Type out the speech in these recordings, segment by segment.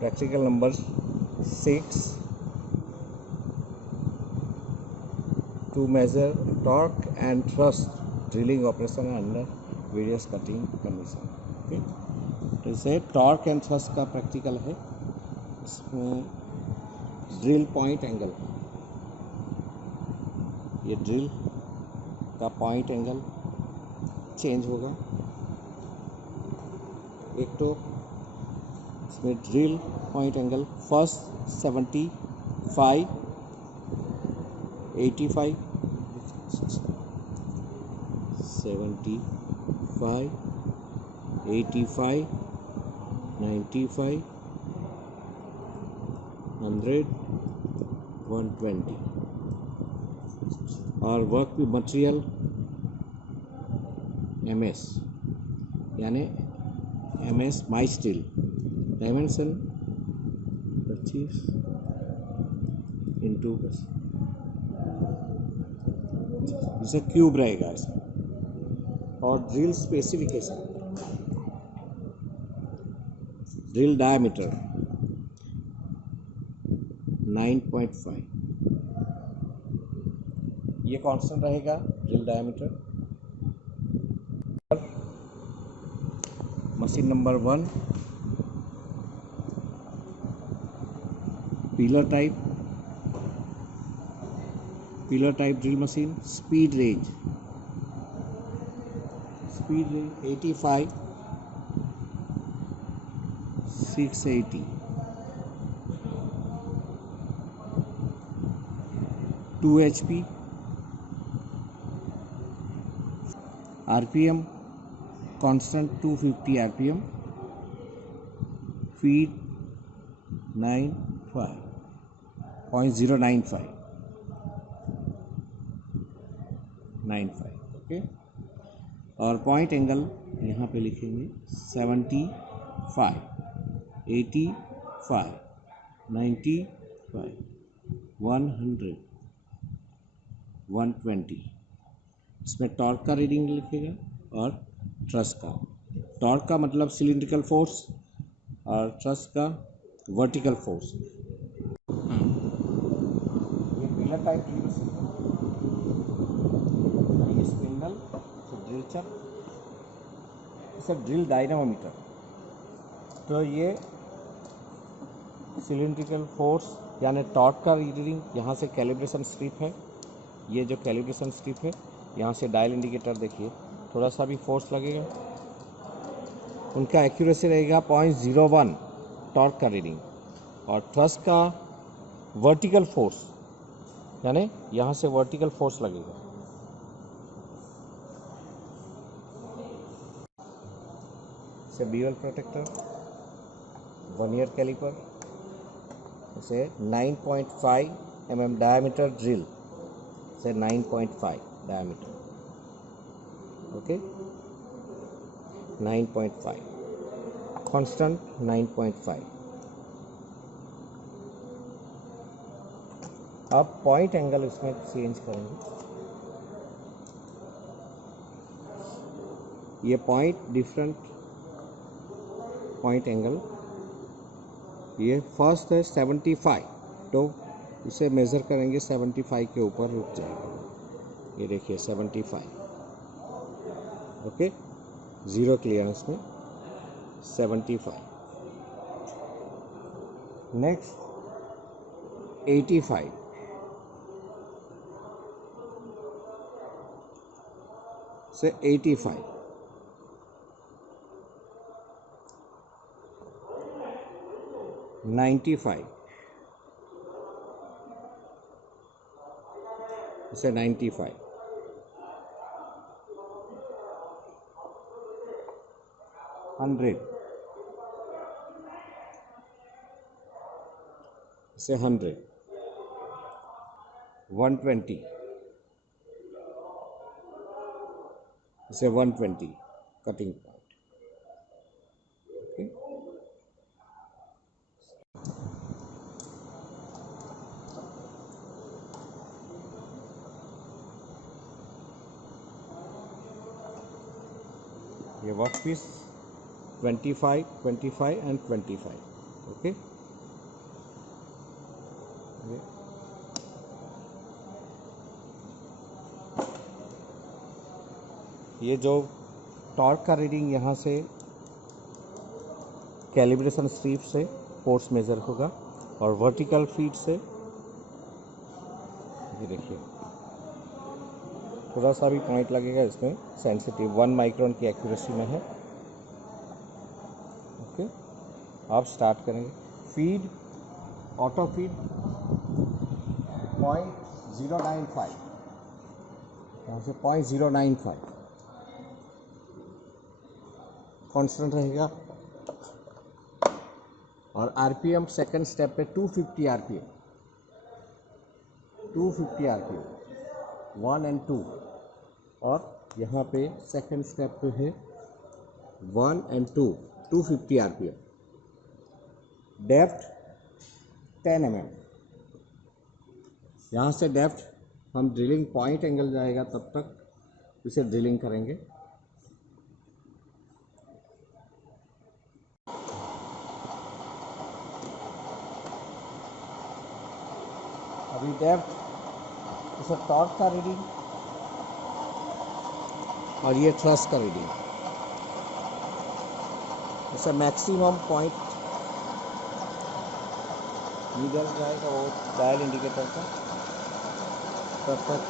Practical number 6, to measure torque and thrust drilling operation under various cutting condition. Okay, तो इसे torque and thrust का प्रैक्टिकल है. इसमें drill point angle, ये ड्रिल का पॉइंट एंगल चेंज होगा. एक तो इसमें ड्रिल पॉइंट एंगल फर्स्ट 75, 85, 75, 85, 95, 100, 120 और वर्क भी मटेरियल MS यानी MS माई स्टील. डायमेंशन 25 इंटू जैसे क्यूब रहेगा इसमें. और ड्रिल स्पेसिफिकेशन, ड्रिल डायमीटर 9.5, ये कांस्टेंट रहेगा drill diameter. Machine number 1 pillar type drill machine. Speed range 85, 680, 2 HP. RPM constant 250 RPM. Feet 0.95. ओके. और पॉइंट एंगल यहाँ पे लिखेंगे 75, 85, 95, 100, 120. इसमें टॉर्क का रीडिंग लिखेगा और थ्रस्ट का. टॉर्क का मतलब सिलिंड्रिकल फोर्स और थ्रस्ट का वर्टिकल फोर्स. ये पिलर टाइप ड्रिल मशीन है. ये स्पिंडल, ड्रिल चक, इसे ड्रिल डायनामोमीटर. तो ये सिलिंड्रिकल फोर्स यानी टॉर्क का रीडिंग. यहाँ से कैलिब्रेशन स्ट्रिप है. ये जो कैलिब्रेशन स्ट्रिप है, यहाँ से डायल इंडिकेटर देखिए, थोड़ा सा भी फोर्स लगेगा, उनका एक्यूरेसी रहेगा 0.01 टॉर्क का रीडिंग. और थ्रस्ट का वर्टिकल फोर्स यानी यहाँ से वर्टिकल फोर्स लगेगा. से बीवल प्रोटेक्टर, वर्नियर कैलिपर, इसे 9.5 mm डायमीटर ड्रिल से 9.5 डायमीटर. ओके, 9.5 कांस्टेंट 9.5. अब पॉइंट एंगल इसमें चेंज करेंगे. ये पॉइंट डिफरेंट पॉइंट एंगल. ये फर्स्ट है 75, तो इसे मेज़र करेंगे 75 के ऊपर रुक जाएगा. ये देखिए 75. ओके, ज़ीरो क्लियरेंस में 75. नेक्स्ट 85 से 85. 95 से 95. 100 से 100. 120 से 120 कटिंग पॉइंट. ओके, ये वर्क पीस 25, 25 and 25. Okay. ये जो टॉर्क का रीडिंग यहाँ से कैलिब्रेशन स्ट्रिप से फोर्स मेजर होगा और वर्टिकल फीड से ये देखिए थोड़ा सा भी पॉइंट लगेगा इसमें सेंसिटिव 1 माइक्रोन की एक्यूरेसी में है। ओके, आप स्टार्ट करेंगे। फीड ऑटो फीड 0.095, यहाँ से 0.095 कांस्टेंट रहेगा और आरपीएम सेकंड स्टेप पे 250 आरपीएम 1 एंड 2 और यहाँ पे सेकंड स्टेप पे है 1 एंड 2 250 आरपीएम। डेप्थ 10 mm, यहाँ से डेप्थ हम ड्रिलिंग पॉइंट एंगल जाएगा तब तक इसे ड्रिलिंग करेंगे। अभी डेप्थ इसे टॉर्क का रीडिंग और ये थ्रस्ट का रीडिंग, इसे मैक्सिमम पॉइंट नीडल जाएगा वो डायल इंडिकेटर का तब तक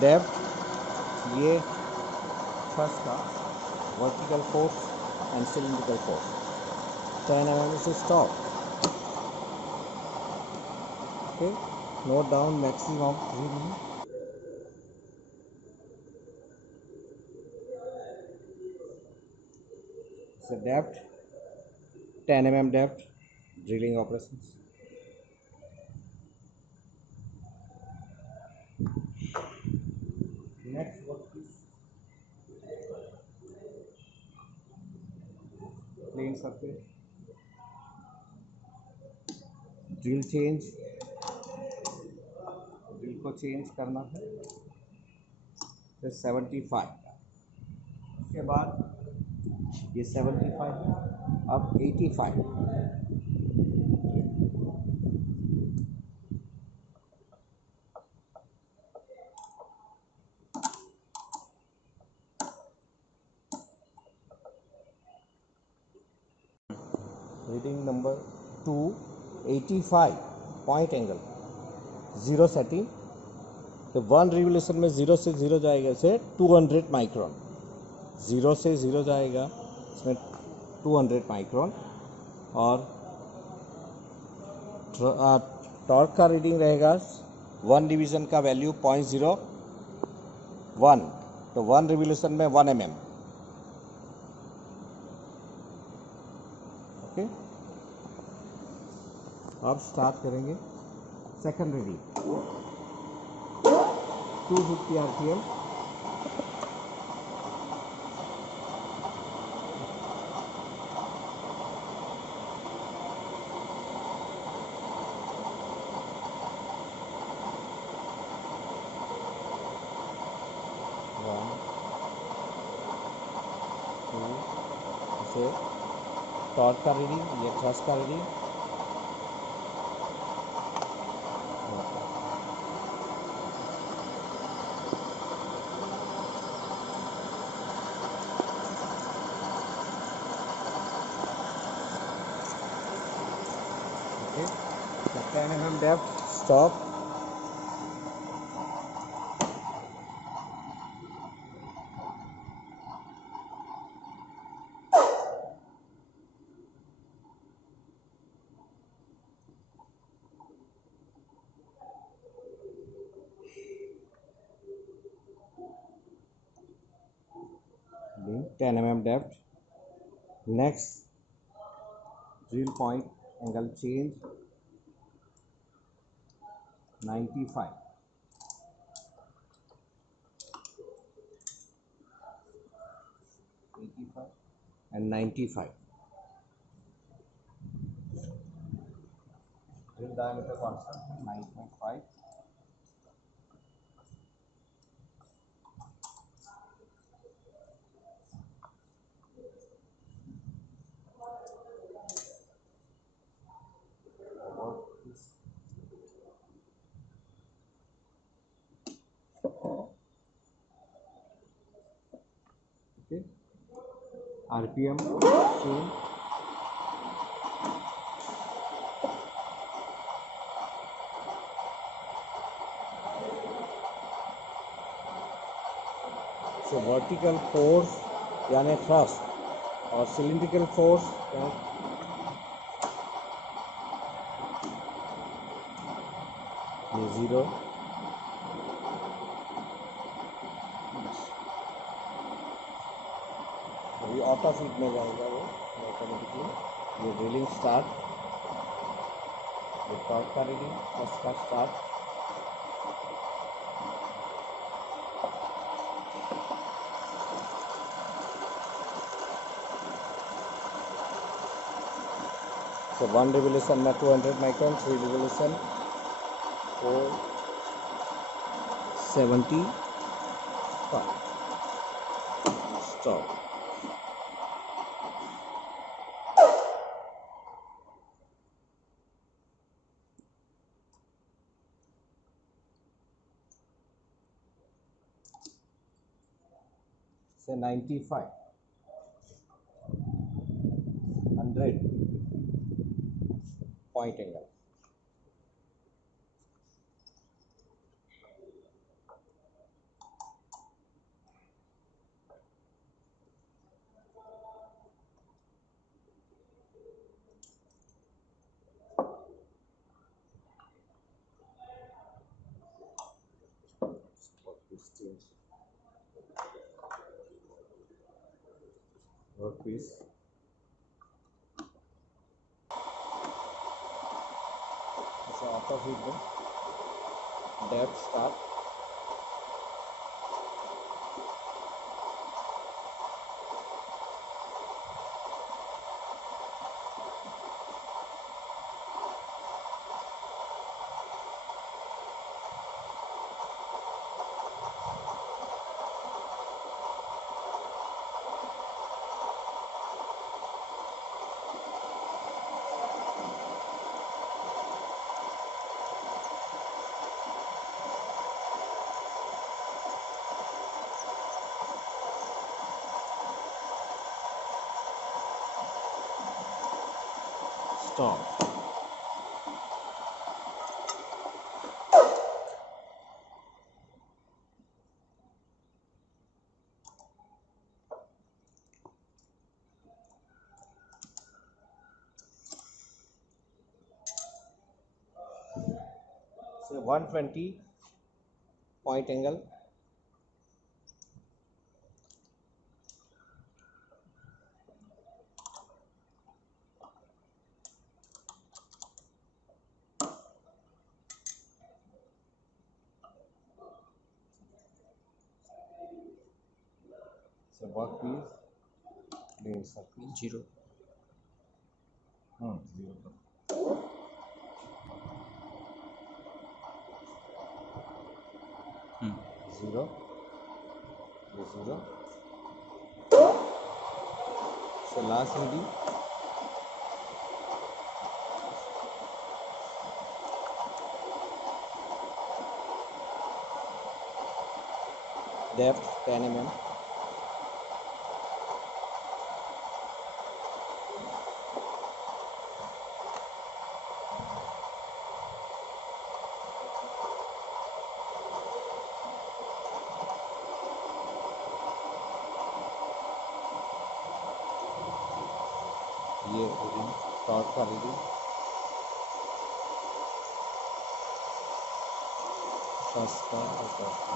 डेप्थ, ये थ्रस्ट का vertical force and cylindrical force 10 mm से stop. Okay, note down maximum reading. So depth 10 mm depth drilling operations. Next workpiece, plain surface, drill change, drill को चेंज करना है फिर 75, उसके बाद ये 75 है, अब 85, reading number 2 85 point angle, zero setting. तो 1 रिवोल्यूशन में 0 से 0 जाएगा इसे 200 माइक्रोन, 0 से 0 जाएगा इसमें 200 माइक्रोन और टॉर्क का रीडिंग रहेगा 1 डिवीज़न का वैल्यू 0.01, तो 1 रिवोल्यूशन में 1 mm। ओके, अब स्टार्ट करेंगे सेकंड रीडिंग 250 आरपीएम, इसे टॉर्क का रीडिंग, ये थ्रस्ट का reading. Okay, 10 mm depth stop. being 10 mm depth. Next drill point angle change 95, 85 and 95. Drill diameter constant 9.5. RPM same. So vertical force यानी thrust और cylindrical force ये 0. अभी ऑटो फीड में जाएगा वो ऑटोमेटिकली. ये ड्रिलिंग स्टार्ट. ये टॉर्क का रीडिंग फर्स्ट का स्टार्ट. So one revolution में 200 micron, 3 revolution 475. Stop. Say 95, 100 point angle. Workpiece. So auto feedback. Depth start. Stop. So 120 point angle. So workpiece. Doing circle. 0. 0. 0. 0. So last reading. Depth 10 mm. ये reading torque का reading first का और टॉर्क का.